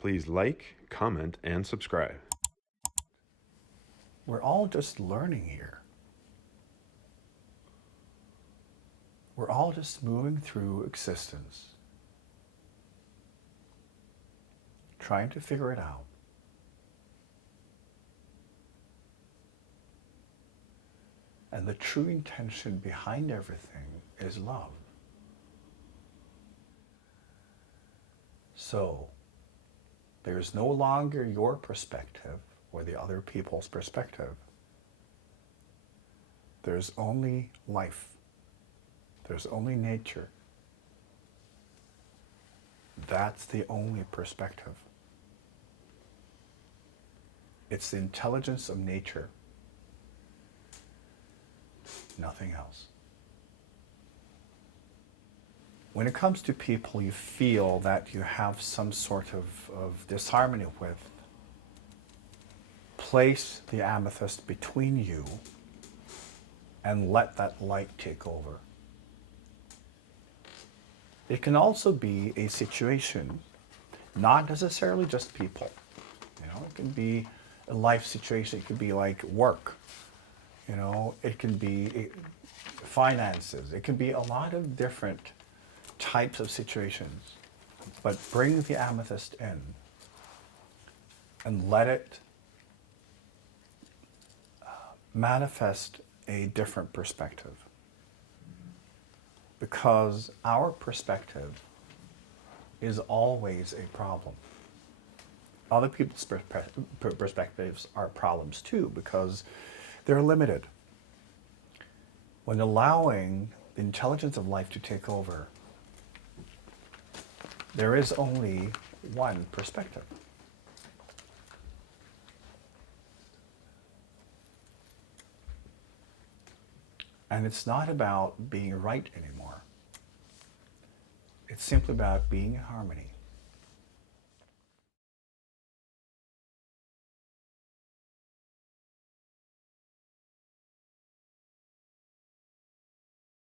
Please like, comment, and subscribe. We're all just learning here. We're all just moving through existence, trying to figure it out. And the true intention behind everything is love. So, there's no longer your perspective or the other people's perspective. There's only life. There's only nature. That's the only perspective. It's the intelligence of nature. Nothing else. When it comes to people you feel that you have some sort of disharmony with, place the amethyst between you and let that light take over. It can also be a situation, not necessarily just people. It can be a life situation. It could be like work. It can be finances. It can be a lot of different types of situations. But bring the amethyst in and let it manifest a different perspective. Because our perspective is always a problem. Other people's perspectives are problems too, because they're limited. When allowing the intelligence of life to take over, there is only one perspective. And it's not about being right anymore. It's simply about being in harmony.